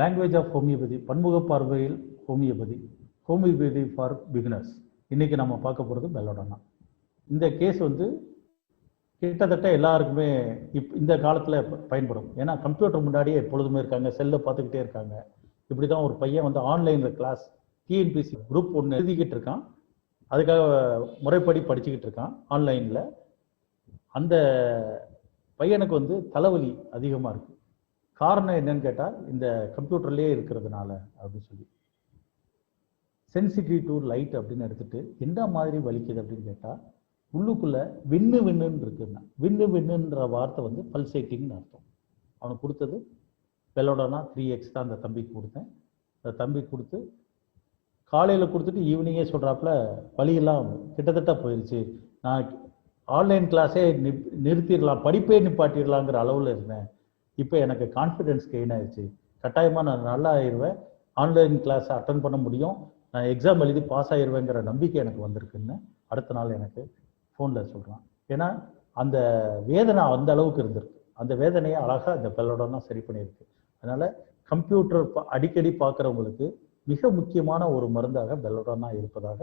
Language of homeopathy, பன்முக பார்வையில் homeopathy, homeopathy for beginners. இன்றைக்கி நம்ம பார்க்க போகிறது பெல்லடோனா. இந்த கேஸ் வந்து கிட்டத்தட்ட எல்லாருக்குமே இந்த காலத்தில் பயன்படும். ஏன்னா கம்ப்யூட்டர் முன்னாடியே எப்பொழுதுமே இருக்காங்க, செல்லை பார்த்துக்கிட்டே இருக்காங்க. இப்படி தான் ஒரு பையன் வந்து ஆன்லைனில் கிளாஸ் டிஎன்பிசி குரூப் ஒன்று எழுதிக்கிட்டு இருக்கான். அதுக்காக முறைப்படி படிச்சுக்கிட்டு இருக்கான் ஆன்லைனில். அந்த பையனுக்கு வந்து தலைவலி அதிகமாக இருக்குது. காரணம் என்னன்னு கேட்டால் இந்த கம்ப்யூட்டர்லேயே இருக்கிறதுனால அப்படின்னு சொல்லி சென்சிட்டிவ் டு லைட் அப்படின்னு எடுத்துகிட்டு என்ன மாதிரி வலிக்குது அப்படின்னு கேட்டால் உள்ளுக்குள்ளே விண்ணு விண்ணுன்னு இருக்குன்னா, விண்ணு விண்ணுன்ற வார்த்தை வந்து பல்சேட்டிங்னு அர்த்தம். அவனுக்கு கொடுத்தது பெல்லடோனா 3X தான் அந்த தம்பிக்கு கொடுத்தேன். அந்த தம்பிக்கு கொடுத்து காலையில் கொடுத்துட்டு ஈவினிங்கே சொல்கிறாப்புல வலியெல்லாம் கிட்டத்தட்ட போயிடுச்சு, நான் ஆன்லைன் கிளாஸே நிறுத்திடலாம், படிப்பே நிப்பாட்டிடலாங்கிற அளவில் இருந்தேன், இப்போ எனக்கு கான்ஃபிடென்ஸ் கெயின் ஆயிடுச்சு, கட்டாயமாக நான் நல்லா ஆயிடுவேன், ஆன்லைன் கிளாஸ் அட்டன் பண்ண முடியும், நான் எக்ஸாம் எழுதி பாஸ் ஆயிடுவேங்கிற நம்பிக்கை எனக்கு வந்திருக்குன்னு அடுத்த நாள் எனக்கு ஃபோனில் சொல்கிறான். ஏன்னா அந்த வேதனை அந்த அளவுக்கு இருந்திருக்கு. அந்த வேதனையை அழகாக இந்த பெல்லடோனா சரி பண்ணியிருக்கு. அதனால் கம்ப்யூட்டர் அடிக்கடி பார்க்குறவங்களுக்கு மிக முக்கியமான ஒரு மருந்தாக பெல்லடோனா இருப்பதாக